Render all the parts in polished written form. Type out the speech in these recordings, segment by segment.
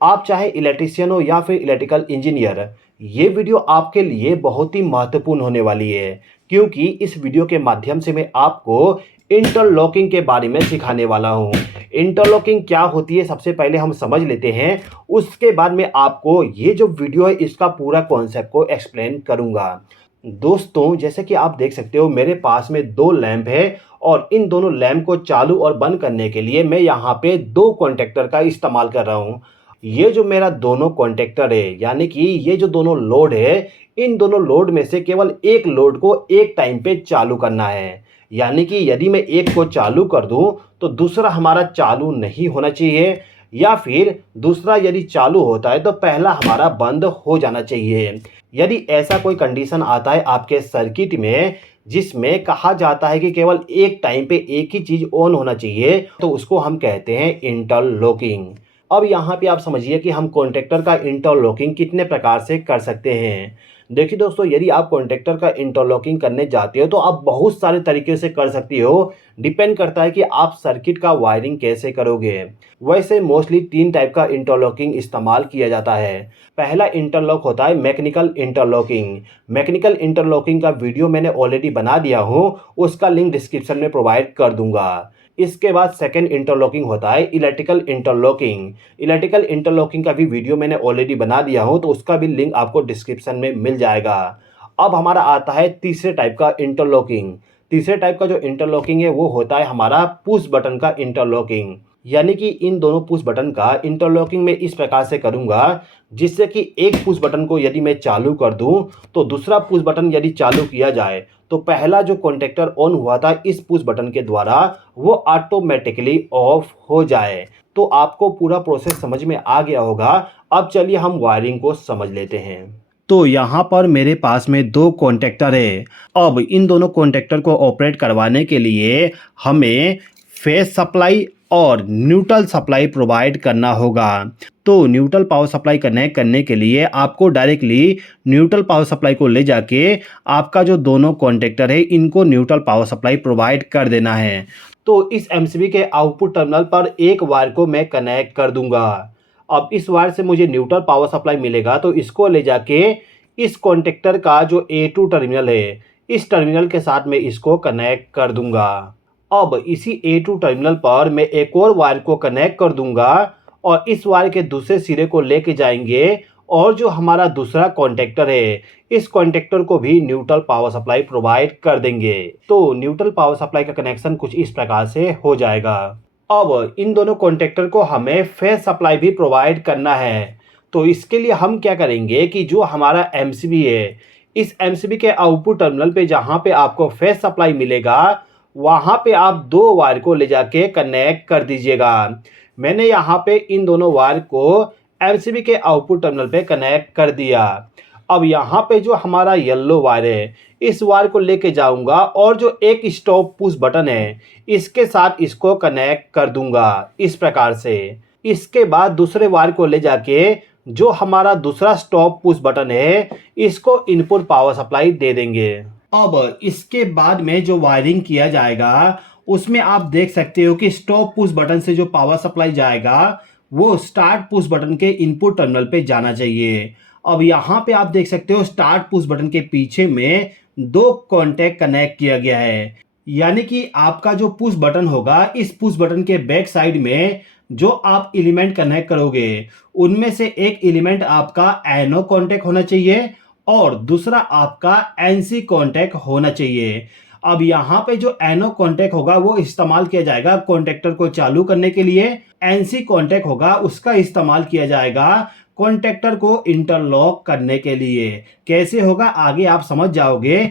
आप चाहे इलेक्ट्रीशियन हो या फिर इलेक्ट्रिकल इंजीनियर, ये वीडियो आपके लिए बहुत ही महत्वपूर्ण होने वाली है, क्योंकि इस वीडियो के माध्यम से मैं आपको इंटरलॉकिंग के बारे में सिखाने वाला हूँ। इंटरलॉकिंग क्या होती है सबसे पहले हम समझ लेते हैं, उसके बाद मैं आपको ये जो वीडियो है इसका पूरा कॉन्सेप्ट को एक्सप्लेन करूँगा। दोस्तों, जैसे कि आप देख सकते हो मेरे पास में 2 लैंप है और इन दोनों लैंप को चालू और बंद करने के लिए मैं यहाँ पे 2 कॉन्टैक्टर का इस्तेमाल कर रहा हूँ। ये जो मेरा दोनों कॉन्टैक्टर है, यानी कि ये जो दोनों लोड है, इन दोनों लोड में से केवल एक लोड को एक टाइम पे चालू करना है। यानी कि यदि मैं एक को चालू कर दूं तो दूसरा हमारा चालू नहीं होना चाहिए, या फिर दूसरा यदि चालू होता है तो पहला हमारा बंद हो जाना चाहिए। यदि ऐसा कोई कंडीशन आता है आपके सर्किट में जिसमें कहा जाता है कि केवल एक टाइम पे एक ही चीज़ ऑन होना चाहिए, तो उसको हम कहते हैं इंटरलॉकिंग। अब यहाँ पे आप समझिए कि हम कॉन्टैक्टर का इंटरलॉकिंग कितने प्रकार से कर सकते हैं। देखिए दोस्तों, यदि आप कॉन्टैक्टर का इंटरलॉकिंग करने जाते हो तो आप बहुत सारे तरीके से कर सकती हो। डिपेंड करता है कि आप सर्किट का वायरिंग कैसे करोगे। वैसे मोस्टली 3 टाइप का इंटरलॉकिंग इस्तेमाल किया जाता है। पहला इंटरलॉक होता है मैकेनिकल इंटरलॉकिंग। मैकेनिकल इंटरलॉकिंग का वीडियो मैंने ऑलरेडी बना दिया हूँ, उसका लिंक डिस्क्रिप्शन में प्रोवाइड कर दूंगा। इसके बाद सेकंड इंटरलॉकिंग होता है इलेक्ट्रिकल इंटरलॉकिंग। इलेक्ट्रिकल इंटरलॉकिंग का भी वीडियो मैंने ऑलरेडी बना दिया हूँ, तो उसका भी लिंक आपको डिस्क्रिप्शन में मिल जाएगा। अब हमारा आता है तीसरे टाइप का इंटरलॉकिंग। तीसरे टाइप का जो इंटरलॉकिंग है वो होता है हमारा पुश बटन का इंटरलॉकिंग। यानी कि इन दोनों पुश बटन का इंटरलॉकिंग मैं इस प्रकार से करूंगा, जिससे कि एक पुश बटन को यदि मैं चालू कर दूं तो दूसरा पुश बटन यदि चालू किया जाए तो पहला जो कॉन्टैक्टर ऑन हुआ था इस पुश बटन के द्वारा वो ऑटोमेटिकली ऑफ हो जाए। तो आपको पूरा प्रोसेस समझ में आ गया होगा। अब चलिए हम वायरिंग को समझ लेते हैं। तो यहाँ पर मेरे पास में 2 कॉन्टैक्टर है। अब इन दोनों कॉन्टैक्टर को ऑपरेट करवाने के लिए हमें फेज सप्लाई और न्यूट्रल सप्लाई प्रोवाइड करना होगा। तो न्यूट्रल पावर सप्लाई कनेक्ट करने के लिए आपको डायरेक्टली न्यूट्रल पावर सप्लाई को ले जाके आपका जो दोनों कॉन्टैक्टर है इनको न्यूट्रल पावर सप्लाई प्रोवाइड कर देना है। तो इस एमसीबी के आउटपुट टर्मिनल पर एक वायर को मैं कनेक्ट कर दूंगा। अब इस वायर से मुझे न्यूट्रल पावर सप्लाई मिलेगा, तो इसको ले जाके इस कॉन्टैक्टर का जो A2 टर्मिनल है, इस टर्मिनल के साथ मैं इसको कनेक्ट कर दूंगा। अब इसी A2 टर्मिनल पर मैं एक और वायर को कनेक्ट कर दूंगा और इस वायर के दूसरे सिरे को लेके जाएंगे और जो हमारा दूसरा कॉन्टैक्टर है इस कॉन्टैक्टर को भी न्यूट्रल पावर सप्लाई प्रोवाइड कर देंगे। तो न्यूट्रल पावर सप्लाई का कनेक्शन कुछ इस प्रकार से हो जाएगा। अब इन दोनों कॉन्टैक्टर को हमें फेज सप्लाई भी प्रोवाइड करना है। तो इसके लिए हम क्या करेंगे कि जो हमारा एमसीबी है, इस एमसीबी के आउटपुट टर्मिनल पे जहाँ पे आपको फेज सप्लाई मिलेगा वहाँ पे आप 2 वायर को ले जाके कनेक्ट कर दीजिएगा। मैंने यहाँ पे इन दोनों वायर को एमसीबी के आउटपुट टर्मिनल पे कनेक्ट कर दिया। अब यहाँ पे जो हमारा येलो वायर है इस वायर को लेके जाऊंगा और जो एक स्टॉप पुश बटन है इसके साथ इसको कनेक्ट कर दूंगा इस प्रकार से। इसके बाद दूसरे वायर को ले जाके जो हमारा दूसरा स्टॉप पुश बटन है इसको इनपुट पावर सप्लाई दे देंगे। अब इसके बाद में जो वायरिंग किया जाएगा उसमें आप देख सकते हो कि स्टॉप पुश बटन से जो पावर सप्लाई जाएगा वो स्टार्ट पुश बटन के इनपुट टर्मिनल पे जाना चाहिए। अब यहाँ पे आप देख सकते हो स्टार्ट पुश बटन के पीछे में 2 कॉन्टैक्ट कनेक्ट किया गया है। यानी कि आपका जो पुश बटन होगा इस पुश बटन के बैक साइड में जो आप एलिमेंट कनेक्ट करोगे उनमें से एक एलिमेंट आपका एनो कॉन्टैक्ट होना चाहिए और दूसरा आपका एनसी कॉन्टैक्ट होना चाहिए। अब यहाँ पे जो एनो कॉन्टैक्ट होगा वो इस्तेमाल किया जाएगा कॉन्टैक्टर को चालू करने के लिए। एनसी कॉन्टैक्ट होगा उसका इस्तेमाल किया जाएगा कॉन्टैक्टर को इंटरलॉक करने के लिए। कैसे होगा आगे आप समझ जाओगे।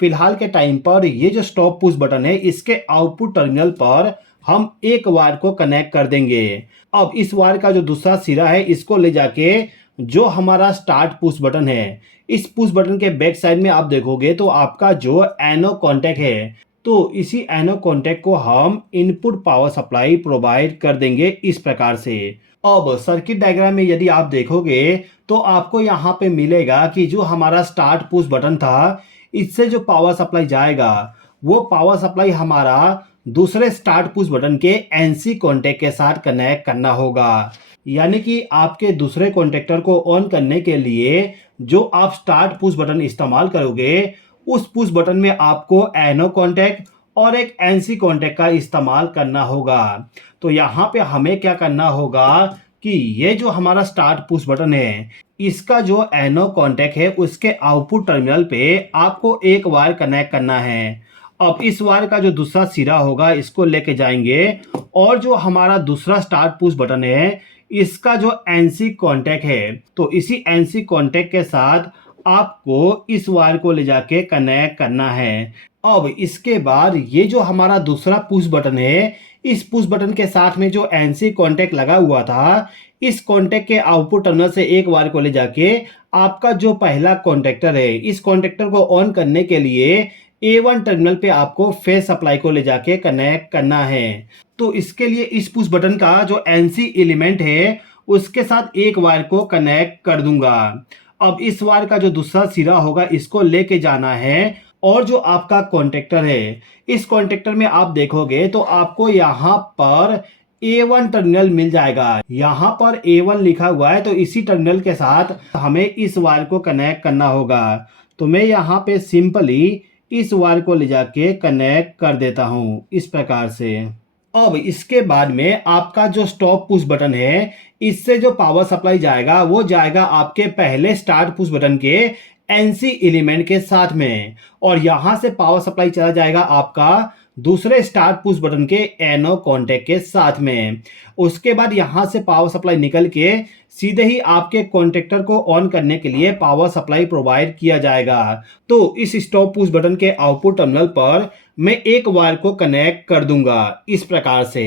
फिलहाल के टाइम पर ये जो स्टॉप पुश बटन है इसके आउटपुट टर्मिनल पर हम एक वायर को कनेक्ट कर देंगे। अब इस वायर का जो दूसरा सिरा है इसको ले जाके जो हमारा स्टार्ट पुश बटन है इस पुश बटन के बैक साइड में आप देखोगे तो आपका जो एनो कॉन्टैक्ट है, तो इसी एनो कॉन्टैक्ट को हम इनपुट पावर सप्लाई प्रोवाइड कर देंगे इस प्रकार से। अब सर्किट डायग्राम में यदि आप देखोगे तो आपको यहाँ पे मिलेगा कि जो हमारा स्टार्ट पुश बटन था इससे जो पावर सप्लाई जाएगा वो पावर सप्लाई हमारा दूसरे स्टार्ट पुश बटन के एनसी कॉन्टैक्ट के साथ कनेक्ट करना होगा। यानी कि आपके दूसरे कॉन्टैक्टर को ऑन करने के लिए जो आप स्टार्ट पुश बटन इस्तेमाल करोगे, उस पुश बटन में आपको एनो कॉन्टैक्ट और एक एनसी कॉन्टैक्ट का इस्तेमाल करना होगा। तो यहाँ पे हमें क्या करना होगा कि ये जो हमारा स्टार्ट पुश बटन है, इसका जो एनो कॉन्टैक्ट है उसके आउटपुट टर्मिनल पे आपको एक वायर कनेक्ट करना है। अब इस वायर का जो दूसरा सिरा होगा इसको लेके जाएंगे और जो हमारा दूसरा स्टार्ट पुश बटन है, इसका जो एनसी कॉन्टैक्ट है, तो इसी एनसी कॉन्टैक्ट के साथ आपको इस वायर को ले जाके कनेक्ट करना है। अब इसके बाद ये जो हमारा दूसरा पुश बटन है, इस पुश बटन के साथ में जो एनसी कॉन्टैक्ट लगा हुआ था, इस कॉन्टैक्ट के आउटपुट टर्मिनल से एक वायर को ले जाके आपका जो पहला कॉन्टैक्टर है, इस कॉन्टैक्टर को ऑन करने के लिए A1 टर्मिनल पे आपको फेज सप्लाई को ले जाके कनेक्ट करना है। तो इसके लिए इस पुश बटन का जो एनसी एलिमेंट है उसके साथ एक वायर को कनेक्ट कर दूंगा। अब इस वायर का जो दूसरा सिरा होगा इसको लेके जाना है और जो आपका कॉन्टैक्टर है, इस कॉन्टैक्टर में आप देखोगे तो आपको यहाँ पर A1 टर्मिनल मिल जाएगा। यहाँ पर A1 लिखा हुआ है, तो इसी टर्मिनल के साथ हमें इस वायर को कनेक्ट करना होगा। तो मैं यहाँ पे सिंपली इस वायर को ले जाके कनेक्ट कर देता हूँ इस प्रकार से। अब इसके बाद में आपका जो स्टॉप पुश बटन है, इससे जो पावर सप्लाई जाएगा वो जाएगा आपके पहले स्टार्ट पुश बटन के एनसी एलिमेंट के साथ में, और यहां से पावर सप्लाई चला जाएगा आपका दूसरे स्टार्ट पुश बटन के एनो कॉन्टैक्ट के साथ में। उसके बाद यहां से पावर सप्लाई निकल के सीधे ही आपके कॉन्टैक्टर को ऑन करने के लिए पावर सप्लाई प्रोवाइड किया जाएगा। तो इस स्टॉप पुश बटन के आउटपुट टर्मिनल पर मैं एक वायर को कनेक्ट कर दूंगा इस प्रकार से।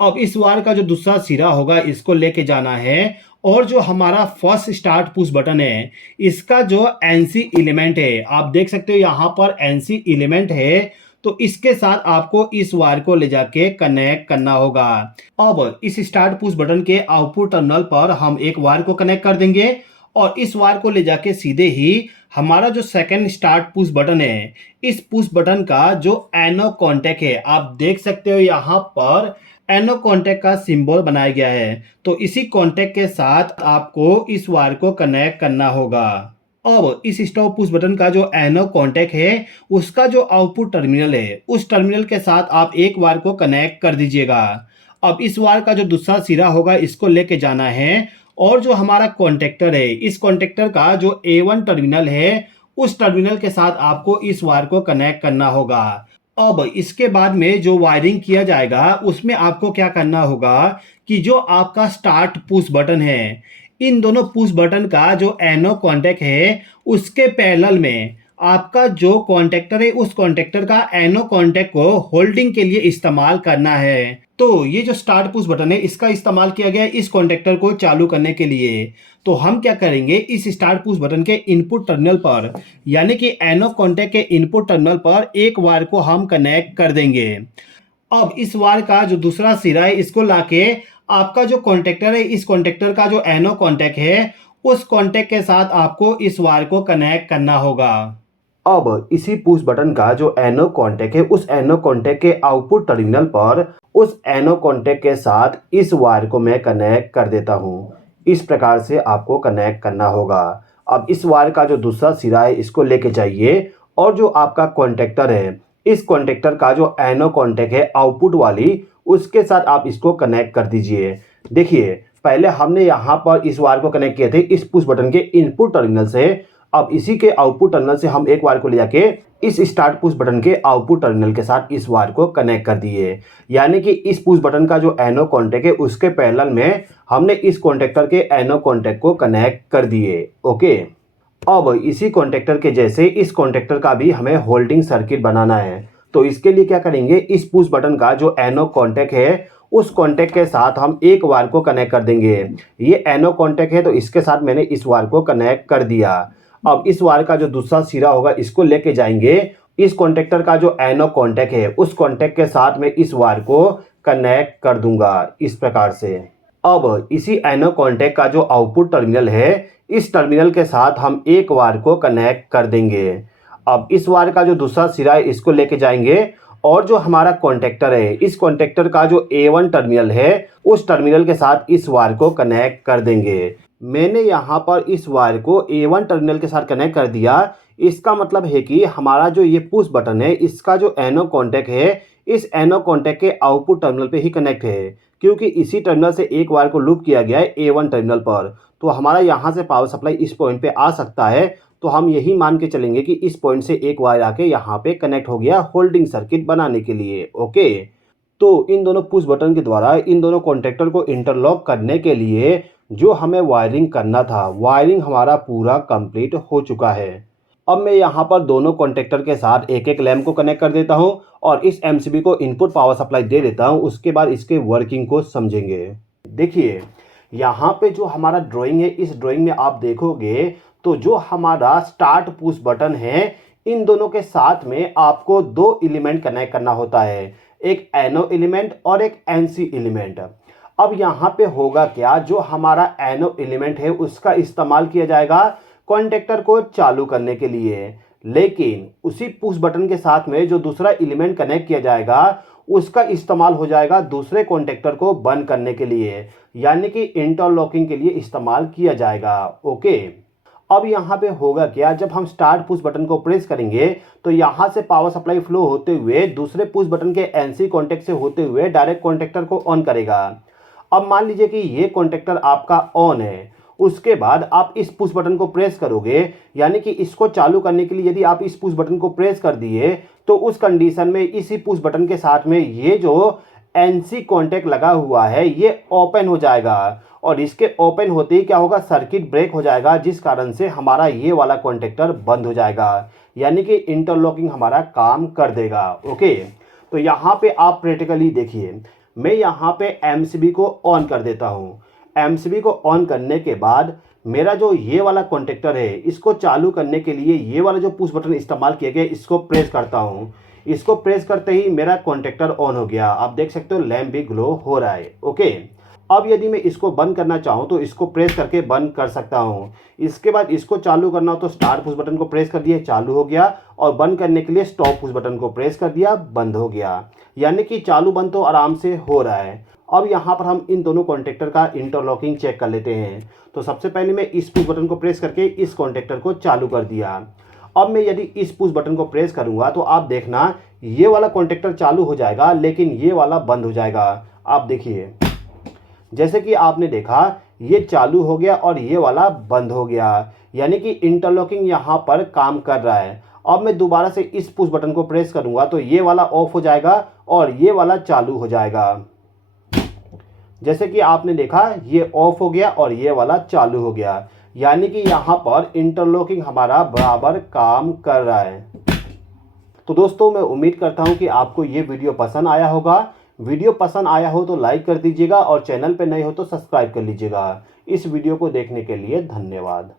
अब इस वायर का जो दूसरा सिरा होगा इसको लेके जाना है और जो हमारा फर्स्ट स्टार्ट पुश बटन है, इसका जो एनसी एलिमेंट है, आप देख सकते हो यहाँ पर एनसी एलिमेंट है, तो इसके साथ आपको इस वायर को ले जाके कनेक्ट करना होगा। अब इस स्टार्ट पुश बटन के आउटपुट टर्मिनल पर हम एक वायर को कनेक्ट कर देंगे और इस वायर को ले जाके सीधे ही हमारा जो सेकंड स्टार्ट पुश बटन है, इस पुश बटन का जो एनो कॉन्टैक्ट है, आप देख सकते हो यहाँ पर एनो कॉन्टैक्ट का सिंबल बनाया गया है, तो इसी कॉन्टैक्ट के साथ आपको इस वायर को कनेक्ट करना होगा। अब इस स्टॉप पुश बटन का जो एनो कॉन्टैक्ट है उसका जो आउटपुट टर्मिनल है, उस टर्मिनल के साथ आप एक वायर को कनेक्ट कर दीजिएगा। अब इस वायर का जो दूसरा सिरा होगा इसको लेके जाना है और जो हमारा कॉन्टैक्टर है, इस कॉन्टैक्टर का जो A1 टर्मिनल है, उस टर्मिनल के साथ आपको इस वायर को कनेक्ट करना होगा। अब इसके बाद में जो वायरिंग किया जाएगा उसमें आपको क्या करना होगा कि जो आपका स्टार्ट पुश बटन है, इन दोनों पुश बटन का जो एनो कॉन्टैक्ट है उसके पैरेलल में आपका जो कॉन्टैक्टर है, उस कॉन्टैक्टर का एनो कॉन्टैक्ट को होल्डिंग के लिए इस्तेमाल करना है। तो ये जो स्टार्ट पुश बटन है इसका इस्तेमाल किया गया है इस कॉन्टैक्टर को चालू करने के लिए। तो हम क्या करेंगे, इस स्टार्ट पुश बटन के इनपुट टर्मिनल पर, यानी कि एनो कॉन्टैक्ट के इनपुट टर्मिनल पर एक वायर को हम कनेक्ट कर देंगे। अब इस वायर का जो दूसरा सिरा है इसको लाके आपका जो कॉन्टैक्टर है, इस कॉन्टैक्टर का जो एनो कॉन्टैक्ट है, उस कॉन्टैक्ट के साथ आपको इस वायर को कनेक्ट करना होगा। अब इसी पुश बटन का जो एनो कॉन्टैक्ट है, उस एनो कॉन्टैक्ट के आउटपुट टर्मिनल पर उस एनो कॉन्टैक्ट के साथ इस वायर को मैं कनेक्ट कर देता हूँ। इस प्रकार से आपको कनेक्ट करना होगा। अब इस वायर का जो दूसरा सिरा है इसको लेके जाइए और जो आपका कॉन्टैक्टर है, इस कॉन्टैक्टर का जो एनो कॉन्टैक्ट है आउटपुट वाली, उसके साथ आप इसको कनेक्ट कर दीजिए। देखिए, पहले हमने यहाँ पर इस वायर को कनेक्ट किए थे इस पुश बटन के इनपुट टर्मिनल से। अब इसी के आउटपुट टर्मिनल से हम एक वायर को ले जाके इस स्टार्ट पुश बटन के आउटपुट टर्मिनल के साथ इस वायर को कनेक्ट कर दिए। यानी कि इस पुश बटन का जो एनो कॉन्टैक्ट है उसके पैरेलल में हमने इस कॉन्टैक्टर के एनो कॉन्टैक्ट को कनेक्ट कर दिए। ओके, अब इसी कॉन्टैक्टर के जैसे इस कॉन्टैक्टर का भी हमें होल्डिंग सर्किट बनाना है। तो इसके लिए क्या करेंगे, इस पुश बटन का जो एनो कॉन्टैक्ट है उस कॉन्टैक्ट के साथ हम एक वायर को कनेक्ट कर देंगे। ये एनो कॉन्टैक्ट है तो इसके साथ मैंने इस वायर को कनेक्ट कर दिया। अब इस वायर का जो दूसरा सिरा होगा इसको लेके जाएंगे, इस कॉन्टैक्टर का जो एनो कॉन्टैक्ट है उस कॉन्टैक्ट के साथ में इस वायर को कनेक्ट कर दूंगा इस प्रकार से। अब इसी एनो कॉन्टैक्ट का जो आउटपुट टर्मिनल है, इस टर्मिनल के साथ हम एक वायर को कनेक्ट कर देंगे। अब इस वायर का जो दूसरा सिरा है इसको लेके जाएंगे और जो हमारा कॉन्टेक्टर है, इस कॉन्टेक्टर का जो A1 टर्मिनल है उस टर्मिनल के साथ इस वायर को कनेक्ट कर देंगे। मैंने यहाँ पर इस वायर को A1 टर्मिनल के साथ कनेक्ट कर दिया। इसका मतलब है कि हमारा जो ये पुश बटन है इसका जो एनो कॉन्टैक्ट है इस एनो कॉन्टैक्ट के आउटपुट टर्मिनल पे ही कनेक्ट है, क्योंकि इसी टर्मिनल से एक वायर को लूप किया गया है A1 टर्मिनल पर। तो हमारा यहाँ से पावर सप्लाई इस पॉइंट पे आ सकता है, तो हम यही मान के चलेंगे कि इस पॉइंट से एक वायर आके यहाँ पे कनेक्ट हो गया होल्डिंग सर्किट बनाने के लिए। ओके, तो इन दोनों पुश बटन के द्वारा इन दोनों कॉन्टैक्टर को इंटरलॉक करने के लिए जो हमें वायरिंग करना था, वायरिंग हमारा पूरा कंप्लीट हो चुका है। अब मैं यहाँ पर दोनों कॉन्टैक्टर के साथ एक एक लैम्प को कनेक्ट कर देता हूँ और इस एमसीबी को इनपुट पावर सप्लाई दे देता हूँ। उसके बाद इसके वर्किंग को समझेंगे। देखिए यहाँ पे जो हमारा ड्राइंग है, इस ड्राइंग में आप देखोगे तो जो हमारा स्टार्ट पुश बटन है इन दोनों के साथ में आपको दो एलिमेंट कनेक्ट करना होता है, एक एनो एलिमेंट और एक एनसी एलिमेंट। अब यहाँ पे होगा क्या, जो हमारा एनो एलिमेंट है उसका इस्तेमाल किया जाएगा कॉन्टेक्टर को चालू करने के लिए, लेकिन उसी पुश बटन के साथ में जो दूसरा एलिमेंट कनेक्ट किया जाएगा उसका इस्तेमाल हो जाएगा दूसरे कॉन्टेक्टर को बंद करने के लिए, यानी कि इंटरलॉकिंग के लिए इस्तेमाल किया जाएगा। ओके, अब यहाँ पे होगा क्या, जब हम स्टार्ट पुश बटन को प्रेस करेंगे तो यहाँ से पावर सप्लाई फ्लो होते हुए दूसरे पुश बटन के एनसी कॉन्टेक्ट से होते हुए डायरेक्ट कॉन्टेक्टर को ऑन करेगा। अब मान लीजिए कि ये कॉन्टेक्टर आपका ऑन है, उसके बाद आप इस पुश बटन को प्रेस करोगे, यानी कि इसको चालू करने के लिए यदि आप इस पुश बटन को प्रेस कर दिए तो उस कंडीशन में इसी पुश बटन के साथ में ये जो एनसी कॉन्टैक्ट लगा हुआ है ये ओपन हो जाएगा और इसके ओपन होते ही क्या होगा, सर्किट ब्रेक हो जाएगा, जिस कारण से हमारा ये वाला कॉन्टेक्टर बंद हो जाएगा, यानी कि इंटरलॉकिंग हमारा काम कर देगा। ओके, तो यहाँ पे आप प्रैक्टिकली देखिए, मैं यहाँ पे एमसीबी को ऑन कर देता हूँ। एमसीबी को ऑन करने के बाद मेरा जो ये वाला कॉन्टेक्टर है इसको चालू करने के लिए ये वाला जो पुश बटन इस्तेमाल किया गया इसको प्रेस करता हूँ। इसको प्रेस करते ही मेरा कॉन्टेक्टर ऑन हो गया, आप देख सकते हो लैंप भी ग्लो हो रहा है। ओके, अब यदि मैं इसको बंद करना चाहूँ तो इसको प्रेस करके बंद कर सकता हूँ। इसके बाद इसको चालू करना हो तो स्टार्ट पुश बटन को प्रेस कर दिया, चालू हो गया, और बंद करने के लिए स्टॉप पुश बटन को प्रेस कर दिया, बंद हो गया, यानी कि चालू बंद तो आराम से हो रहा है। अब यहाँ पर हम इन दोनों कॉन्टेक्टर का इंटरलॉकिंग चेक कर लेते हैं। तो सबसे पहले मैं इस पुश बटन को प्रेस करके इस कॉन्टेक्टर को चालू कर दिया। अब मैं यदि इस पुश बटन को प्रेस करूँगा तो आप देखना ये वाला कॉन्टेक्टर चालू हो जाएगा लेकिन ये वाला बंद हो जाएगा। आप देखिए, जैसे कि आपने देखा ये चालू हो गया और ये वाला बंद हो गया, यानी कि इंटरलॉकिंग यहाँ पर काम कर रहा है। अब मैं दोबारा से इस पुश बटन को प्रेस करूँगा तो ये वाला ऑफ हो जाएगा और ये वाला चालू हो जाएगा। जैसे कि आपने देखा ये ऑफ हो गया और ये वाला चालू हो गया, यानी कि यहाँ पर इंटरलॉकिंग हमारा बराबर काम कर रहा है। तो दोस्तों मैं उम्मीद करता हूँ कि आपको ये वीडियो पसंद आया होगा। वीडियो पसंद आया हो तो लाइक कर दीजिएगा और चैनल पे नए हो तो सब्सक्राइब कर लीजिएगा। इस वीडियो को देखने के लिए धन्यवाद।